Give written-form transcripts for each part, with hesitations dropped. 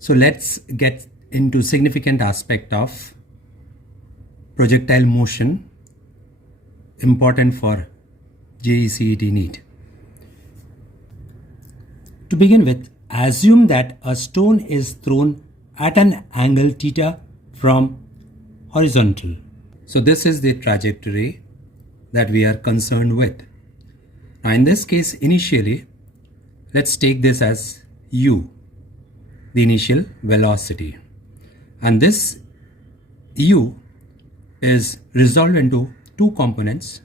So let's get into significant aspect of projectile motion, important for JEE CET NEET. To begin with, assume that a stone is thrown at an angle theta from horizontal. So this is the trajectory that we are concerned with. Now in this case, initially, let's take this as u, the initial velocity. And this u is resolved into two components,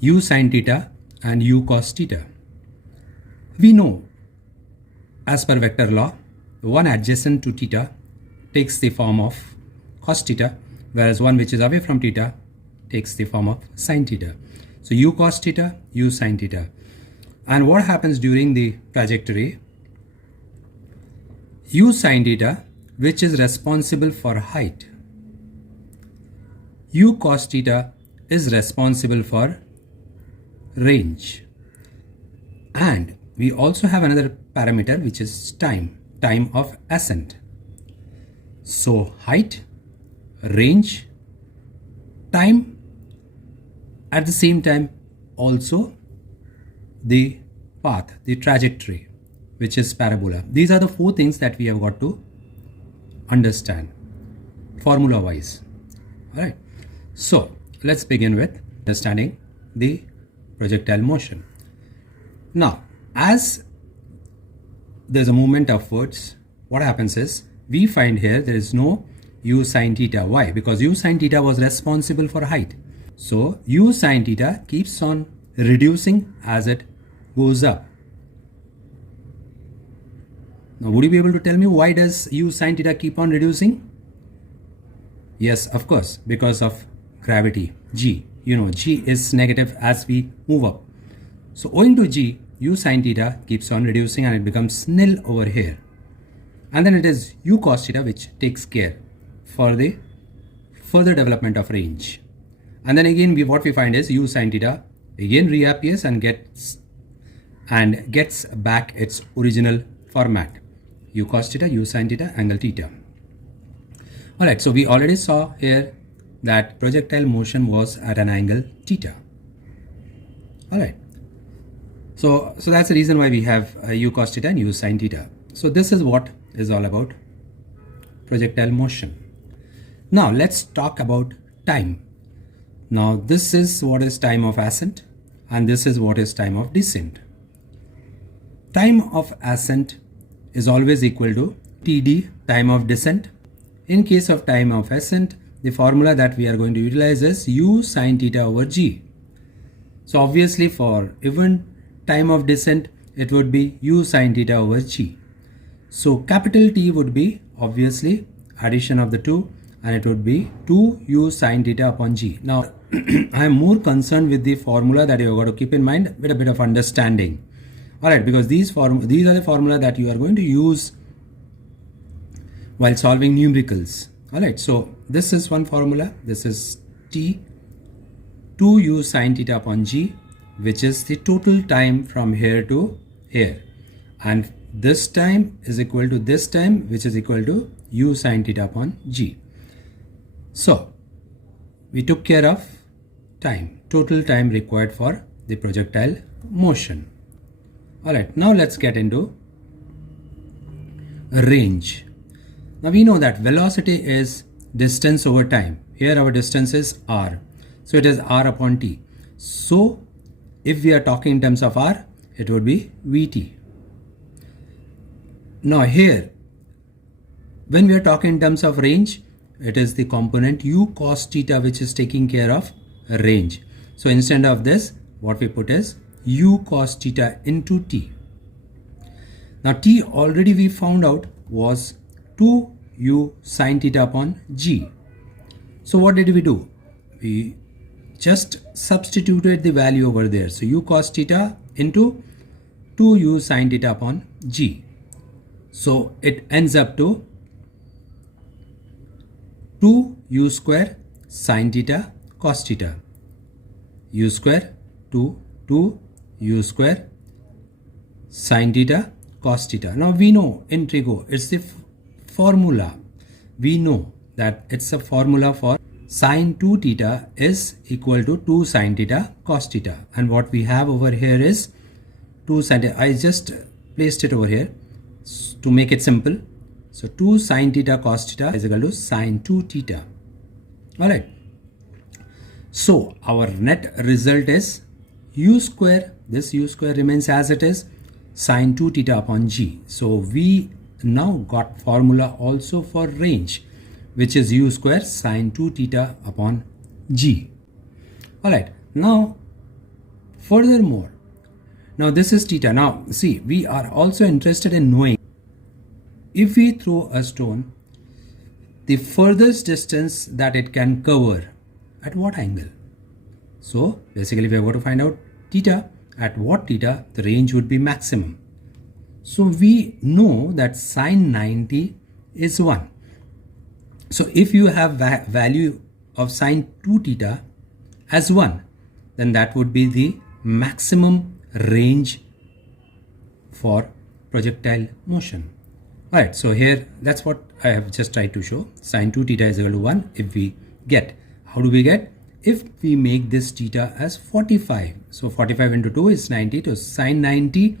u sine theta and u cos theta. We know, as per vector law, one adjacent to theta takes the form of cos theta, whereas one which is away from theta takes the form of sine theta. So u cos theta, u sine theta. And what happens during the trajectory? U sine theta, which is responsible for height, u cos theta is responsible for range. And we also have another parameter which is time of ascent. So height, range, time, at the same time also the path, the trajectory, which is parabola. These are the four things that we have got to understand formula wise. All right. So let's begin with understanding the projectile motion. Now, as there's a movement upwards, what happens is we find here there is no u sine theta. Why? Because u sine theta was responsible for height. So u sine theta keeps on reducing as it goes up. Now, would you be able to tell me why does u sine theta keep on reducing? Yes, of course, because of gravity, G. You know, G is negative as we move up. So owing to G, u sine theta keeps on reducing and it becomes nil over here. And then it is u cos theta which takes care for the further development of range. And then again, what we find is u sine theta again reappears and gets back its original format. U cos theta, u sine theta, angle theta. Alright, so we already saw here that projectile motion was at an angle theta. Alright, so that's the reason why we have u cos theta and u sine theta. So this is what is all about projectile motion. Now let's talk about time. Now this is what is time of ascent and this is what is time of descent. Time of ascent is always equal to TD, time of descent. In case of time of ascent, the formula that we are going to utilize is u sine theta over g. So obviously for even time of descent, it would be u sine theta over g. So capital T would be obviously addition of the two and it would be 2u sine theta upon g. Now I am more concerned with the formula that you have got to keep in mind with a bit of understanding. Alright, because these are the formula that you are going to use while solving numericals. Alright, so this is one formula. This is T 2u sine theta upon g, which is the total time from here to here. And this time is equal to this time, which is equal to u sine theta upon g. So we took care of time, total time required for the projectile motion. Alright, now let's get into range. Now we know that velocity is distance over time. Here our distance is r. So it is r upon t. So if we are talking in terms of r, it would be Vt. Now here, when we are talking in terms of range, it is the component u cos theta which is taking care of range. So instead of this, what we put is u cos theta into t. Now t already we found out was 2u sine theta upon g. So what did we do? We just substituted the value over there. So u cos theta into 2u sine theta upon g. So it ends up to 2u square sine theta cos theta. U square to 2u square sine theta cos theta. Now we know in trigo it's the formula. We know that it's a formula for sine 2 theta is equal to 2 sine theta cos theta, and what we have over here is 2 sine theta. I just placed it over here to make it simple. So 2 sine theta cos theta is equal to sine 2 theta. Alright. So our net result is u square. This u square remains as it is, sine 2 theta upon g. So we now got formula also for range, which is u square sine 2 theta upon g. Alright, now furthermore, now this is theta. Now see, we are also interested in knowing if we throw a stone, the furthest distance that it can cover at what angle. So basically we are going to find out theta. At what theta the range would be maximum. So we know that sine 90 is 1. So if you have value of sine 2 theta as 1, then that would be the maximum range for projectile motion. Alright, so here that's what I have just tried to show. Sine 2 theta is equal to 1 if we get. How do we get? If we make this theta as 45. So 45 into 2 is 90. So sine 90,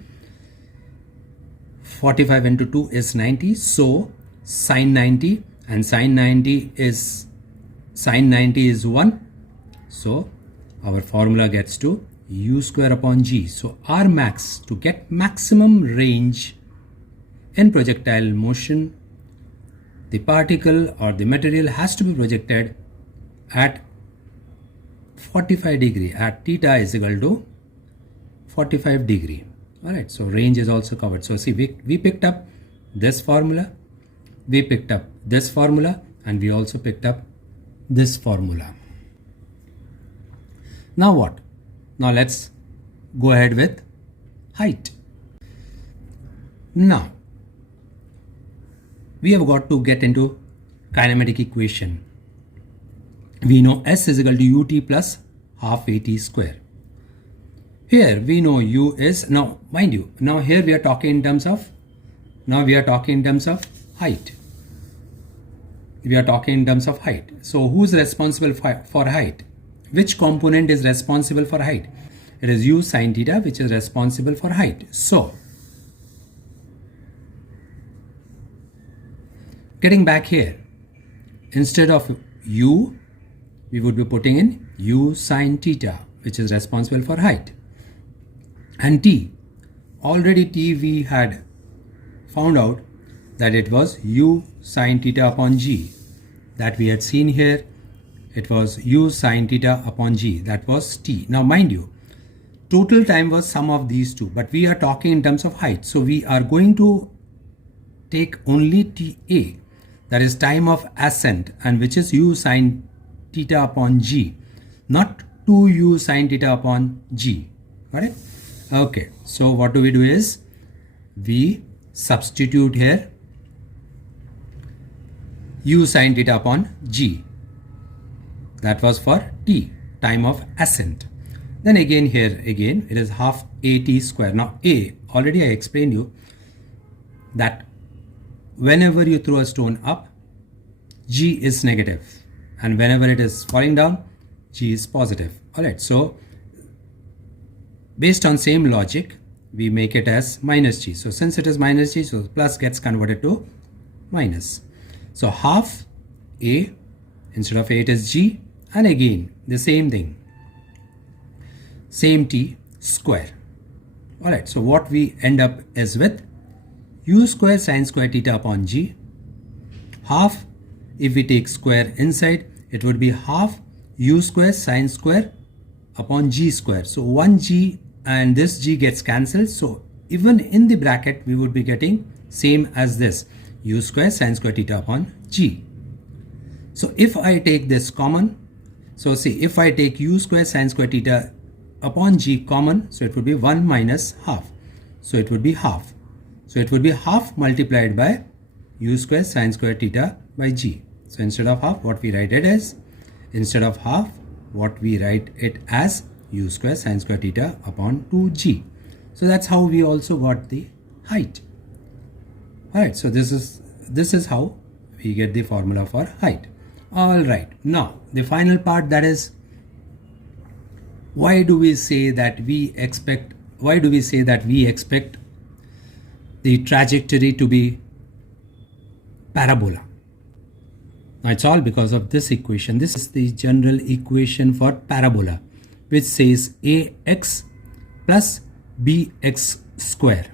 45 into 2 is 90. So sine 90, and sine 90 is 1. So our formula gets to u square upon g. So R max, to get maximum range in projectile motion, the particle or the material has to be projected at 45 degree, at theta is equal to 45 degree. Alright, so range is also covered. So see, we picked up this formula, we picked up this formula, and we also picked up this formula. Now what? Now let's go ahead with height. Now we have got to get into kinematic equation. We know S is equal to ut plus half at square. Here we know u is, now mind you, now here we are talking in terms of, height. We are talking in terms of height. So who is responsible for height? Which component is responsible for height? It is u sine theta which is responsible for height. So getting back here, instead of u, we would be putting in u sine theta, which is responsible for height. And t, already t we had found out that it was u sine theta upon g. That we had seen here, it was u sine theta upon g, that was t. Now mind you, total time was sum of these two, but we are talking in terms of height. So we are going to take only ta, that is time of ascent, and which is u sine theta upon g, not 2u sine theta upon g. Got it? Okay, so what do we do is we substitute here u sine theta upon g. That was for t, time of ascent. Then again here again it is half at square. Now a, already I explained you that whenever you throw a stone up, g is negative, and whenever it is falling down, g is positive. Alright, so based on same logic, we make it as minus g. So since it is minus g, so plus gets converted to minus. So half a, instead of a it is g, and again the same thing, same t square. Alright, so what we end up is with u square sine square theta upon g. Half, if we take square inside, it would be half u square sine square upon g square. So 1g and this g gets cancelled. So even in the bracket, we would be getting same as this, u square sine square theta upon g. So if I take this common, so see, if I take u square sine square theta upon g common, so it would be 1 minus half. So it would be half. So it would be half multiplied by u square sine square theta by g. So instead of half, what we write it as, instead of half, what we write it as u square sine square theta upon 2g. So that's how we also got the height. All right, so this is how we get the formula for height. All right, now the final part, that is, why do we say that we expect the trajectory to be parabola? Now it's all because of this equation. This is the general equation for parabola, which says ax plus bx square.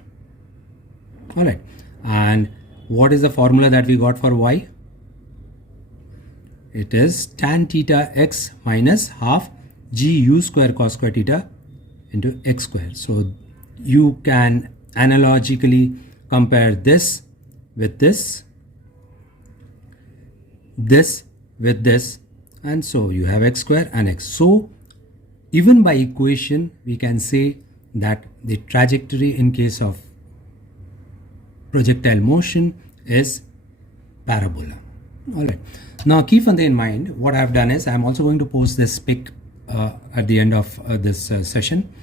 All right, and what is the formula that we got for y? It is tan theta x minus half gu square cos square theta into x square. So you can analogically compare this with this with this, and so you have x square and x. So even by equation we can say that the trajectory in case of projectile motion is parabola. All right, now keep in mind, what I've done is I'm also going to post this pic at the end of this session.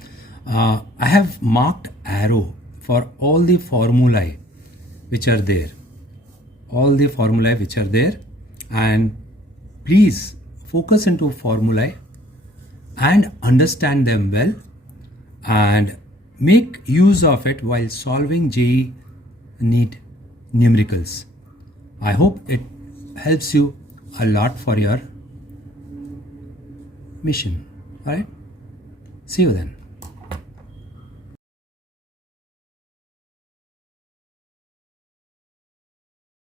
I have marked arrow for all the formulae which are there, and please focus into formulae and understand them well and make use of it while solving JEE NEET numericals. I hope it helps you a lot for your mission. All right, see you then.